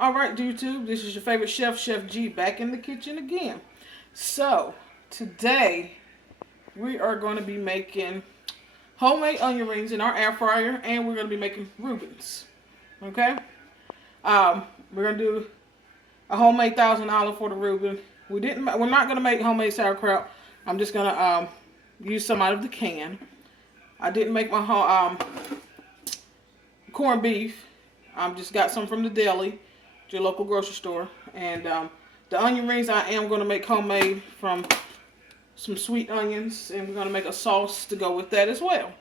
All right, YouTube, this is your favorite chef, Chef G, back in the kitchen again. So, today we are going to be making homemade onion rings in our air fryer, and we're going to be making Reubens. Okay? We're going to do a homemade Thousand Island for the Reuben. We're not going to make homemade sauerkraut. I'm just going to use some out of the can. I didn't make my corned beef. I just got some from the deli, your local grocery store. And the onion rings I am going to make homemade from some sweet onions, and we're going to make a sauce to go with that as well.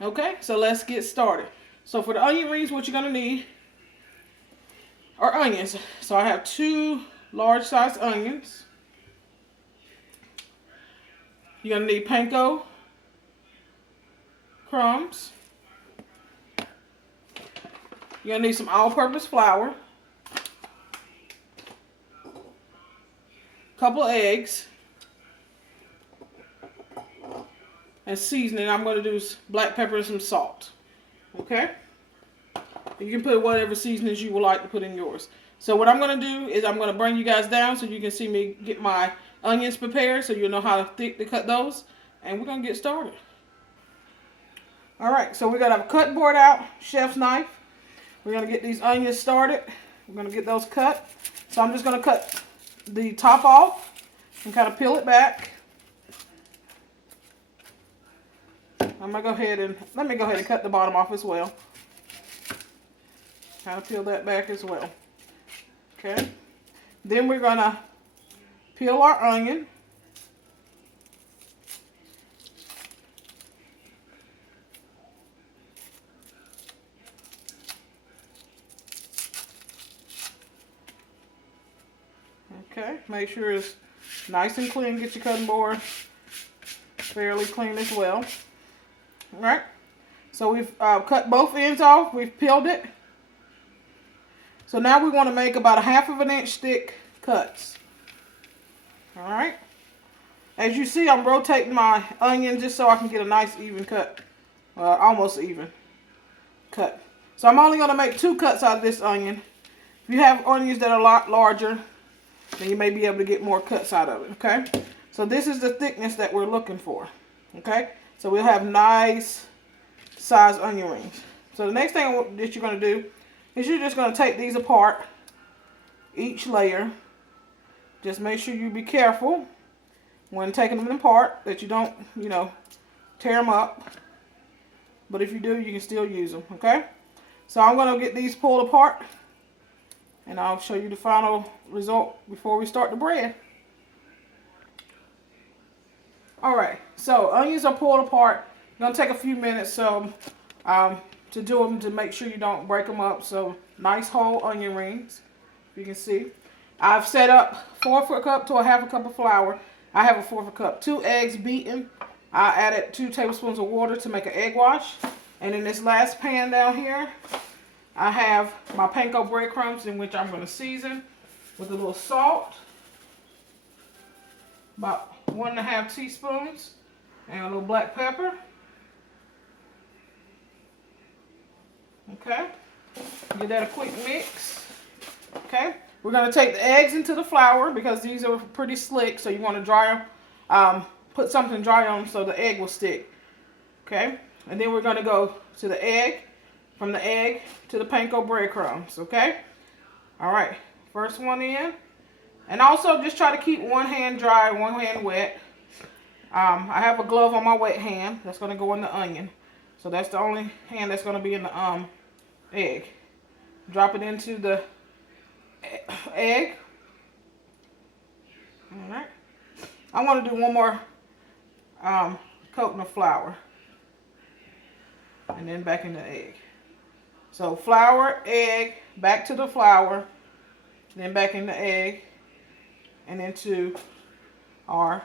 Okay, so let's get started. So for the onion rings, what you're going to need are onions. So I have 2 large-sized onions. You're going to need panko crumbs. You're going to need some all-purpose flour, a couple of eggs, and seasoning. I'm going to do black pepper and some salt. Okay? You can put whatever seasonings you would like to put in yours. So what I'm going to do is I'm going to bring you guys down so you can see me get my onions prepared so you'll know how thick to cut those. And we're going to get started. Alright, so we got a cut board out, chef's knife. We're going to get these onions started. We're going to get those cut. So I'm just going to cut the top off and kind of peel it back. I'm going to go ahead and, let me go ahead and cut the bottom off as well. Kind of peel that back as well. Okay. Then we're going to peel our onion. Okay, make sure it's nice and clean. Get your cutting board fairly clean as well. All right, so we've cut both ends off. We've peeled it. So now we want to make about a 1/2 inch thick cuts. All right. As you see, I'm rotating my onion just so I can get a nice even cut, almost even cut. So I'm only going to make 2 cuts out of this onion. If you have onions that are a lot larger, then you may be able to get more cuts out of it, okay? So this is the thickness that we're looking for, okay? So we'll have nice size onion rings. So the next thing that you're going to do is you're just going to take these apart, each layer. Just make sure you be careful when taking them apart that you don't, tear them up. But if you do, you can still use them, okay? So I'm going to get these pulled apart, and I'll show you the final result before we start the bread. Alright, so onions are pulled apart. It's going to take a few minutes to do them, to make sure you don't break them up. So nice whole onion rings, you can see. I've set up 1/4 cup to a 1/2 cup of flour. I have a 1/4 cup. 2 eggs beaten. I added 2 tablespoons of water to make an egg wash. And in this last pan down here, I have my panko breadcrumbs, in which I'm going to season with a little salt, about 1½ teaspoons, and a little black pepper. Okay, give that a quick mix. Okay, we're going to take the eggs into the flour because these are pretty slick, so you want to dry them, put something dry on them so the egg will stick. Okay, and then we're going to go to the egg. From the egg to the panko breadcrumbs, okay? All right, first one in. And also just try to keep one hand dry, one hand wet. I have a glove on my wet hand that's going to go in the onion. So that's the only hand that's going to be in the egg. Drop it into the egg. All right. I want to do one more coating of flour. And then back in the egg. So flour, egg, back to the flour, then back in the egg, and into our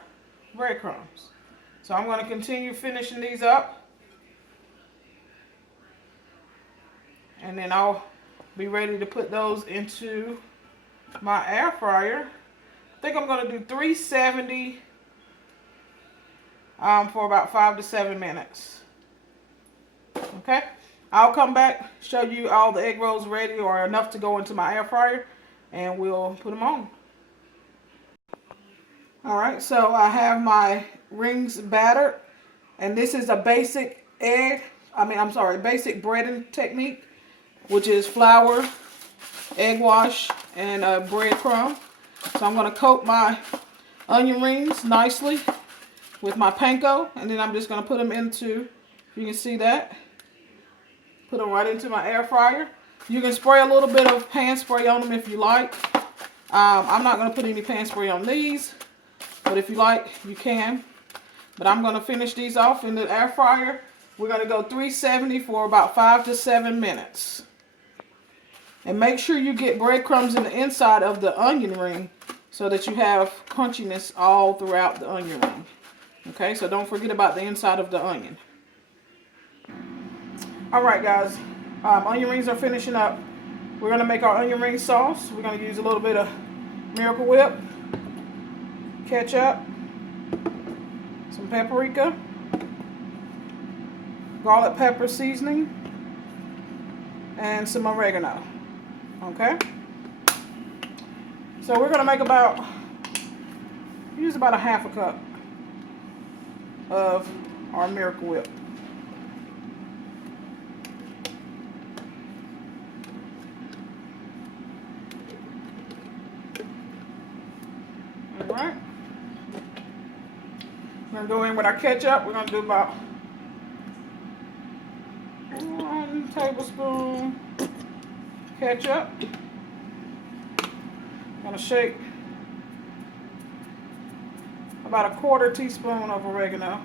breadcrumbs. So I'm going to continue finishing these up. And then I'll be ready to put those into my air fryer. I think I'm going to do 370 for about 5 to 7 minutes. Okay? I'll come back, show you all the egg rolls ready or enough to go into my air fryer, and we'll put them on. Alright, so I have my rings battered, and this is a basic basic breading technique, which is flour, egg wash, and breadcrumb. So I'm going to coat my onion rings nicely with my panko, and then I'm just going to put them into, you can see that, put them right into my air fryer. You can spray a little bit of pan spray on them if you like. I'm not going to put any pan spray on these, but if you like, you can. But I'm going to finish these off in the air fryer. We're going to go 370 for about 5 to 7 minutes. And make sure you get breadcrumbs in the inside of the onion ring so that you have crunchiness all throughout the onion ring. Okay, so don't forget about the inside of the onion. Alright guys, onion rings are finishing up. We're going to make our onion ring sauce. We're going to use a little bit of Miracle Whip, ketchup, some paprika, garlic pepper seasoning, and some oregano. Okay? So we're going to make use about a half a cup of our Miracle Whip. Alright. We're going to go in with our ketchup. We're going to do about 1 tablespoon ketchup. I'm going to shake about 1/4 teaspoon of oregano.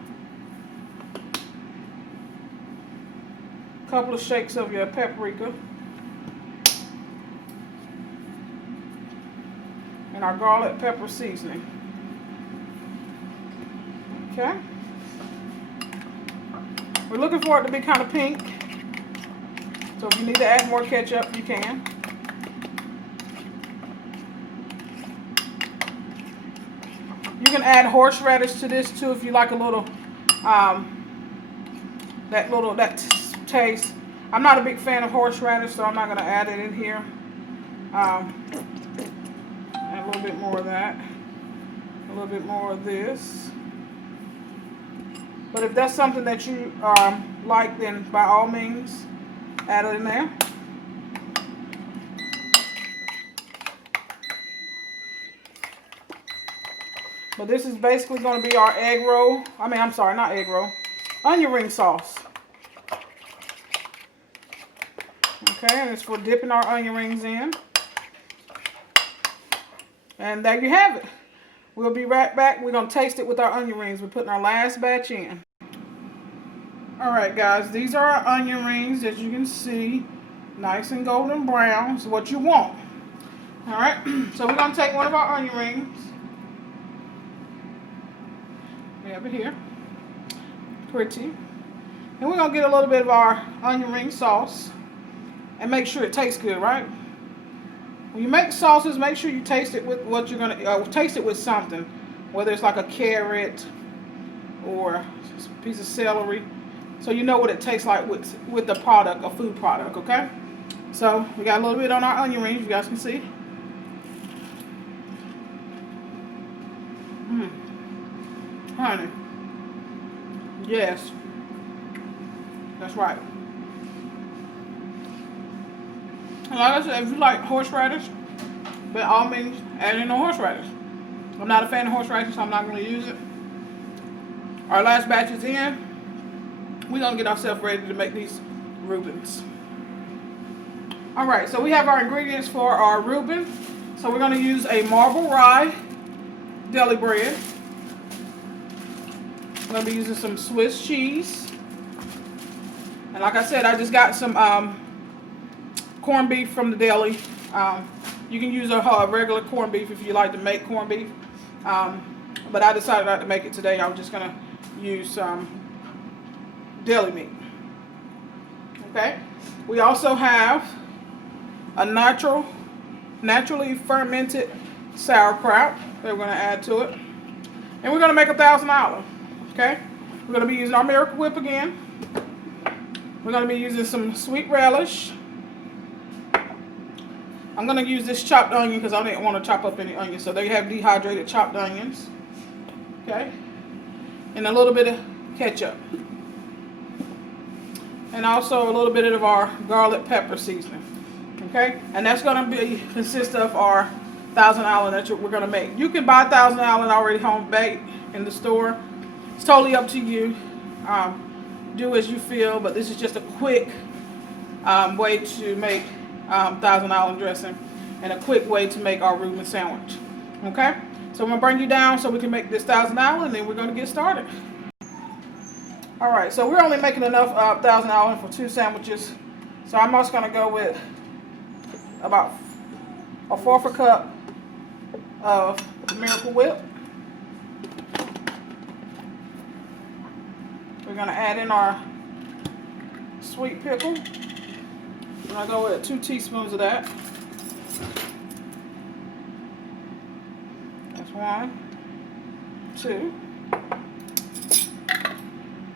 A couple of shakes of your paprika. And our garlic pepper seasoning. Okay. We're looking for it to be kind of pink. So if you need to add more ketchup, you can. You can add horseradish to this too if you like a little, that taste. I'm not a big fan of horseradish, so I'm not going to add it in here. Add a little bit more of that. A little bit more of this. But if that's something that you like, then by all means, add it in there. But this is basically going to be our onion ring sauce. Okay, and it's for dipping our onion rings in. And there you have it. We'll be right back. We're going to taste it with our onion rings. We're putting our last batch in. Alright guys, these are our onion rings, as you can see. Nice and golden brown. It's what you want. Alright, so we're going to take one of our onion rings. We have it here. Pretty. And we're going to get a little bit of our onion ring sauce. And make sure it tastes good, right? When you make sauces, make sure you taste it with what you're going to, taste it with something. Whether it's like a carrot or a piece of celery. So you know what it tastes like with the product, a food product, okay? So we got a little bit on our onion rings, you guys can see. Honey. Yes. That's right. And like I said, if you like horseradish, by all means, add in no horseradish. I'm not a fan of horseradish, so I'm not going to use it. Our last batch is in. We're going to get ourselves ready to make these Reubens. Alright, so we have our ingredients for our Reuben. So we're going to use a marble rye deli bread. I'm going to be using some Swiss cheese. And like I said, I just got some corned beef from the deli. You can use a regular corned beef if you like to make corned beef. But I decided not to make it today. I'm just going to use some deli meat. Okay. We also have a naturally fermented sauerkraut that we're going to add to it. And we're going to make 1,000 olive. Okay. We're going to be using our Miracle Whip again. We're going to be using some sweet relish. I'm going to use this chopped onion because I didn't want to chop up any onions. So there you have dehydrated chopped onions. Okay. And a little bit of ketchup. And also a little bit of our garlic pepper seasoning. Okay. And that's going to consist of our Thousand Island that we're going to make. You can buy Thousand Island already home baked in the store. It's totally up to you. Do as you feel. But this is just a quick way to make Thousand Island dressing and a quick way to make our Reuben sandwich. Okay, so I'm gonna bring you down so we can make this Thousand Island, and then we're gonna get started. All right, so we're only making enough Thousand Island for 2 sandwiches, so I'm also gonna go with about a 1/4 cup of Miracle Whip. We're gonna add in our sweet pickle. I'm going to go with 2 teaspoons of that. That's 1, 2.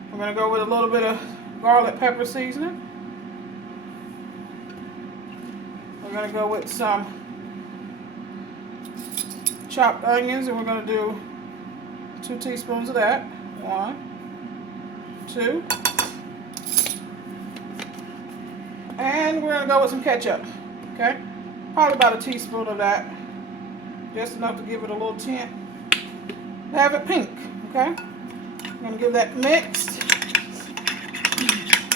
We're going to go with a little bit of garlic pepper seasoning. We're going to go with some chopped onions, and we're going to do 2 teaspoons of that. 1, 2. And we're going to go with some ketchup, okay? Probably about a teaspoon of that. Just enough to give it a little tint. Have it pink, okay? I'm going to give that mixed.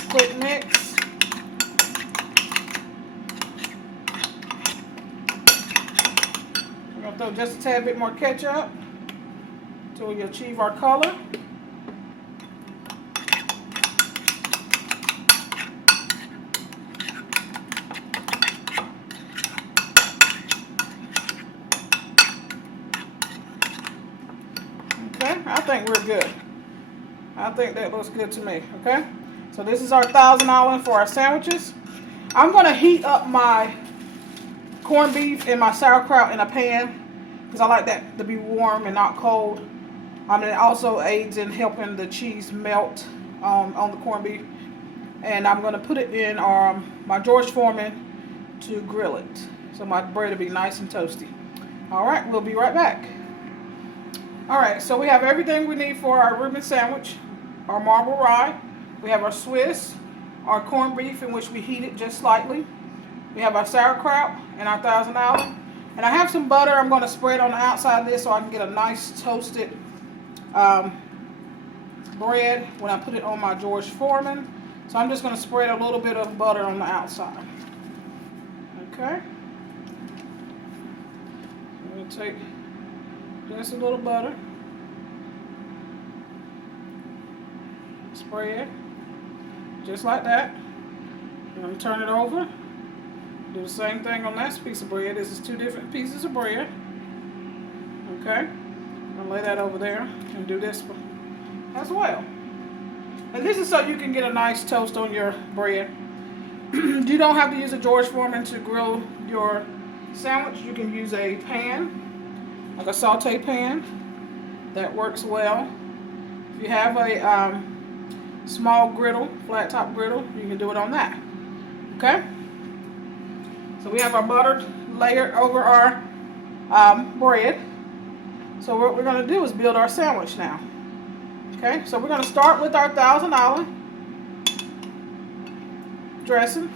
Quick mix. We're going to throw just a tad bit more ketchup until we achieve our color. I think we're good. I think that looks good to me, okay? So this is our Thousand Island for our sandwiches. I'm going to heat up my corned beef and my sauerkraut in a pan because I like that to be warm and not cold. It also aids in helping the cheese melt on the corned beef. And I'm going to put it in my George Foreman to grill it. So my bread will be nice and toasty. All right, we'll be right back. Alright, so we have everything we need for our Reuben sandwich. Our marble rye. We have our Swiss, our corned beef in which we heated just slightly. We have our sauerkraut and our Thousand Island. And I have some butter I'm going to spread on the outside of this so I can get a nice toasted bread when I put it on my George Foreman. So I'm just going to spread a little bit of butter on the outside. Okay. I'm going to take just a little butter. Spread. Just like that. I'm going to turn it over. Do the same thing on that piece of bread. This is 2 different pieces of bread. Okay. I'm going to lay that over there and do this as well. And this is so you can get a nice toast on your bread. You don't have to use a George Foreman to grill your sandwich. You can use a pan, like a saute pan. That works well. If you have a small griddle, flat top griddle, you can do it on that. Okay? So we have our butter layered over our bread. So what we're going to do is build our sandwich now. Okay? So we're going to start with our Thousand Island dressing.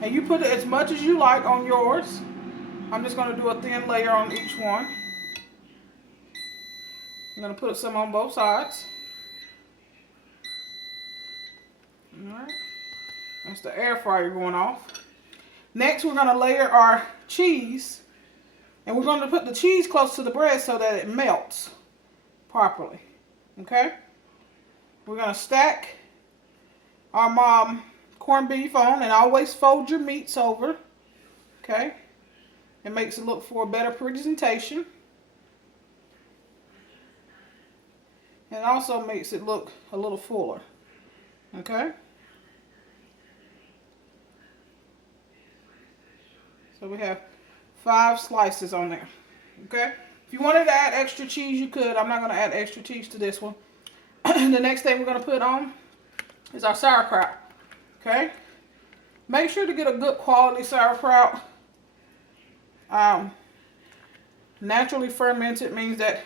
And you put it as much as you like on yours. I'm just going to do a thin layer on each one. I'm going to put some on both sides. Alright. That's the air fryer going off. Next, we're going to layer our cheese. And we're going to put the cheese close to the bread so that it melts properly. Okay? We're going to stack our corned beef on, and always fold your meats over. Okay? It makes it look for a better presentation. And it also makes it look a little fuller. Okay? So we have 5 slices on there. Okay? If you wanted to add extra cheese, you could. I'm not going to add extra cheese to this one. The next thing we're going to put on is our sauerkraut. Okay. Make sure to get a good quality sauerkraut. Naturally fermented means that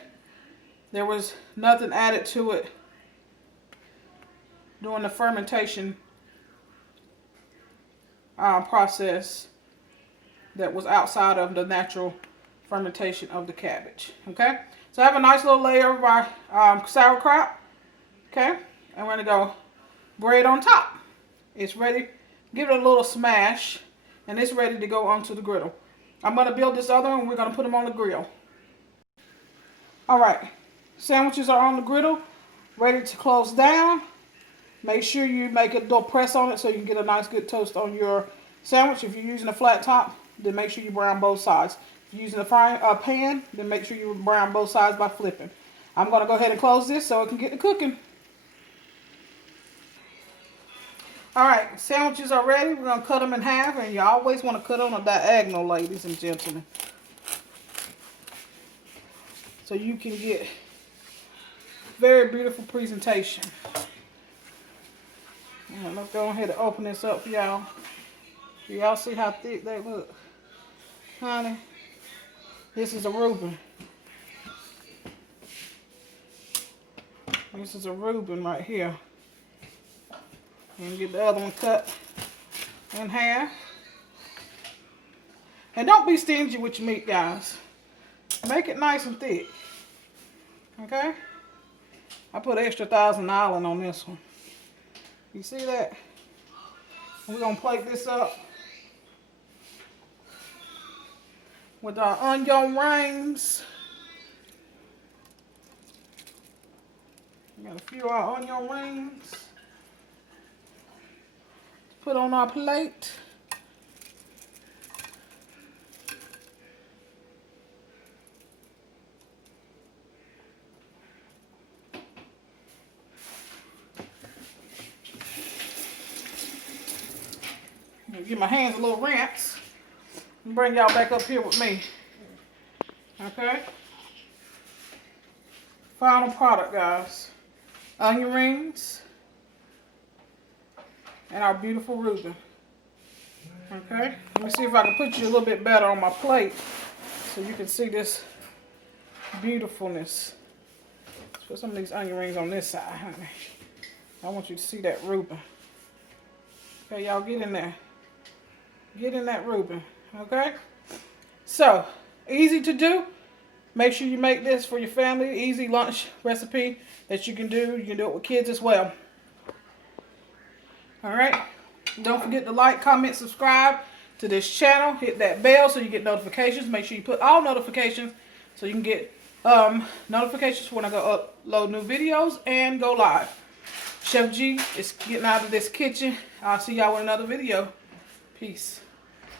there was nothing added to it during the fermentation process that was outside of the natural fermentation of the cabbage. Okay, so I have a nice little layer of our sauerkraut. Okay, and we're gonna go bread on top. It's ready. Give it a little smash, and it's ready to go onto the griddle. I'm gonna build this other one. We're gonna put them on the grill. All right, sandwiches are on the griddle, ready to close down. Make sure you make a little press on it so you can get a nice good toast on your sandwich. If you're using a flat top, then make sure you brown both sides. If you're using a frying pan, then make sure you brown both sides by flipping. I'm going to go ahead and close this so it can get to cooking. Alright, sandwiches are ready. We're going to cut them in half, and you always want to cut on a diagonal, ladies and gentlemen, so you can get very beautiful presentation. Now, let's go ahead and open this up for y'all. Y'all see how thick they look? Honey, this is a Reuben. This is a Reuben right here. And get the other one cut in half. And don't be stingy with your meat, guys. Make it nice and thick. Okay? I put extra Thousand Island on this one. You see that? We're going to plate this up with our onion rings. We got a few of our onion rings. Put on our plate. Give my hands a little rinse and bring y'all back up here with me. Okay? Final product, guys. Onion rings and our beautiful Reuben. Okay? Let me see if I can put you a little bit better on my plate so you can see this beautifulness. Let's put some of these onion rings on this side, honey. I want you to see that Reuben. Okay, y'all get in there. Get in that Reuben, okay? So, easy to do. Make sure you make this for your family. Easy lunch recipe that you can do. You can do it with kids as well. All right? Don't forget to like, comment, subscribe to this channel. Hit that bell so you get notifications. Make sure you put all notifications so you can get notifications when I go upload new videos and go live. Chef G is getting out of this kitchen. I'll see y'all in another video. Peace.